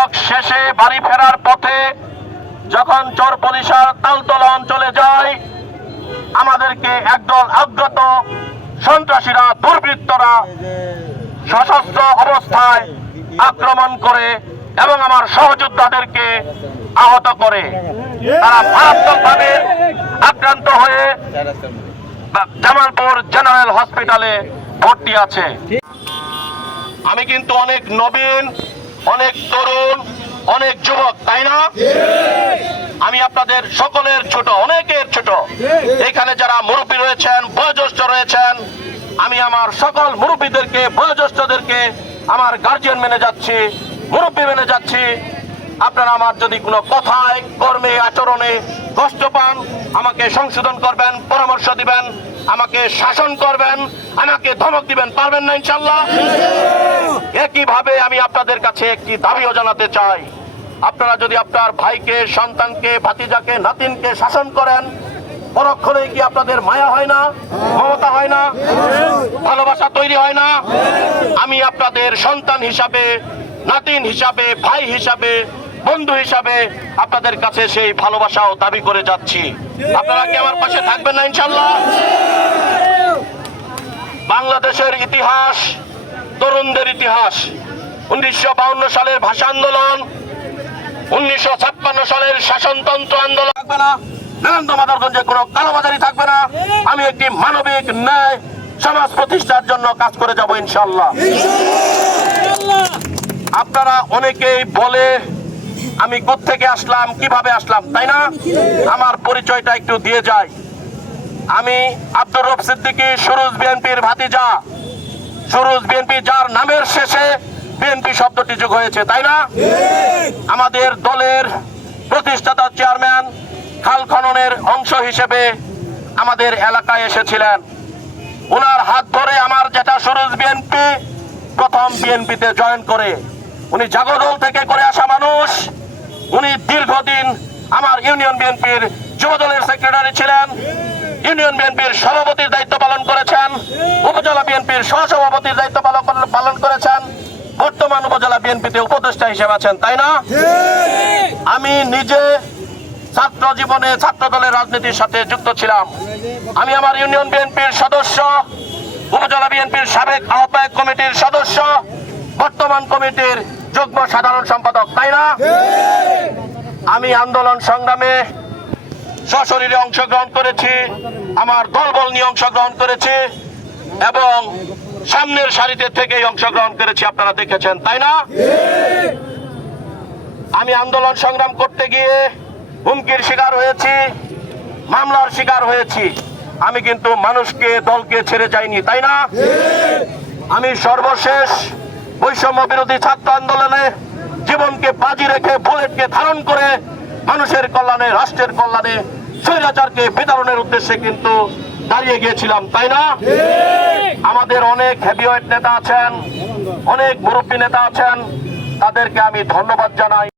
বৈঠক শেষে বাড়ি ফেরার পথে যখন চোর পুলিশের তালতলা অঞ্চলে যায়, আমাদেরকে একদল অজ্ঞাত সন্ত্রাসীরা, দুর্বৃত্তরা সশস্ত্র অবস্থায় আক্রমণ করে এবং আমার সহযোদ্ধাদেরকে আহত করে। তারা মারাত্মকভাবে আক্রান্ত হয়ে জামালপুর জেনারেল হসপিটালে ভর্তি আছে। আমি কিন্তু অনেক নবীন, অনেক তরুণ, অনেক যুবক, তাই না? আমি আপনাদের সকলের ছোট, অনেকের ছোট। এখানে যারা মুরব্বী রয়েছেন, বয়োজ্যেষ্ঠ রয়েছেন, আমি আমার সকল মুরব্বীদেরকে, বয়োজ্যেষ্ঠদেরকে আমার গার্জিয়ান মেনে যাচ্ছি, মুরব্বী মেনে যাচ্ছি। আপনারা আমার যদি কোনো কথায়, কর্মে, আচরণে কষ্ট পান, আমাকে সংশোধন করবেন, পরামর্শ দিবেন, আমাকে শাসন করবেন, আমাকে ধমক দিবেন, পারবেন না ইনশাআল্লাহ? একইভাবে আমি আপনাদের কাছে একটি দাবিও জানাতে চাই। আপনারা যদি আপনার ভাইকে, সন্তানকে, ভাতিজাকে, নাতিনকে শাসন করেন, পরক্ষণেই কি আপনাদের মায়া হয় না, মমতা হয় না, ভালোবাসা তৈরি হয় না? আমি আপনাদের সন্তান হিসাবে, নাতিন হিসাবে, ভাই হিসাবে, বন্ধু হিসাবে আপনাদের কাছে সেই ভালোবাসাও দাবি করে যাচ্ছি। আপনারা কি আমার পাশে থাকবেন না ইনশাআল্লাহ? বাংলাদেশের ইতিহাস, তরুণদের ইতিহাস, 1952 সালের ভাষা আন্দোলন, 1956 সালের শাসনতন্ত্র আন্দোলন থাকবে না, নারায়ণগঞ্জ মাদারগঞ্জে কোনো কালোবাজারি থাকবে না। আমি একটি মানবিক ন্যায় সমাজ প্রতিষ্ঠার জন্য কাজ করে যাব ইনশাআল্লাহ। আপনারা অনেকেই বলে আমি কোত্থেকে আসলাম, কিভাবে আসলাম, তাই না? আমার পরিচয়টা একটু দিয়ে যাই। আমি আব্দুর রব সিদ্দিকী, সুরুজ বিএনপির ভাতিজা। সুরুজ বিএনপি, যার নামের শেষে বিএনপি শব্দটি যোগ হয়েছে, তাই না? আমাদের দলের প্রতিষ্ঠাতা চেয়ারম্যান খাল খননের অংশ হিসেবে আমাদের এলাকায় এসেছিলেন। ওনার হাত ধরে আমার যেটা সুরুজ বিএনপি প্রথম বিএনপিতে জয়েন করে। উনি জাগদল থেকে করে আসা মানুষ। উনি দীর্ঘদিন আমার ইউনিয়ন বিএনপির যুবদলের সেক্রেটারি ছিলেন, ইউনিয়ন বিএনপির সভাপতির দায়িত্ব পালন করেছেন, উপজেলা বিএনপির সহসভাপতির দায়িত্ব পালন করেছেন, বর্তমান উপজেলা বিএনপিতে উপদেষ্টা হিসেবে আছেন, তাই না? আমি নিজে ছাত্র জীবনে ছাত্র দলের রাজনীতির সাথে যুক্ত ছিলাম। আমি আমার ইউনিয়ন বিএনপির সদস্য, উপজেলা বিএনপির সাবেক আহ্বায়ক কমিটির সদস্য, বর্তমান কমিটির যুগ্ম সাধারণ সম্পাদক, তাই না? আমি আন্দোলন সংগ্রামে সশরীরে অংশগ্রহণ করেছি, আমার দলবল নিয়ে অংশগ্রহণ করেছি এবং সামনের সারিতে থেকেই অংশগ্রহণ করেছি, আপনারা দেখেছেন, তাই না? আমি আন্দোলন সংগ্রাম করতে গিয়ে হুমকির শিকার হয়েছি, মামলার শিকার হয়েছি। আমি কিন্তু মানুষকে, দলকে ছেড়ে যাইনি, তাই না? আমি সর্বশেষ বৈষম্য বিরোধী ছাত্র আন্দোলনে জীবনকে বাজি রেখে, বুলেটকে ধারণ করে মানুষের কল্যাণে, রাষ্ট্রের কল্যাণে স্বৈরাচারকে বিতরণের উদ্দেশ্যে কিন্তু দাঁড়িয়ে গিয়েছিলাম, তাই না? আমাদের অনেক হেভিওয়েট নেতা আছেন, অনেক মুরব্বী নেতা আছেন, তাদেরকে আমি ধন্যবাদ জানাই।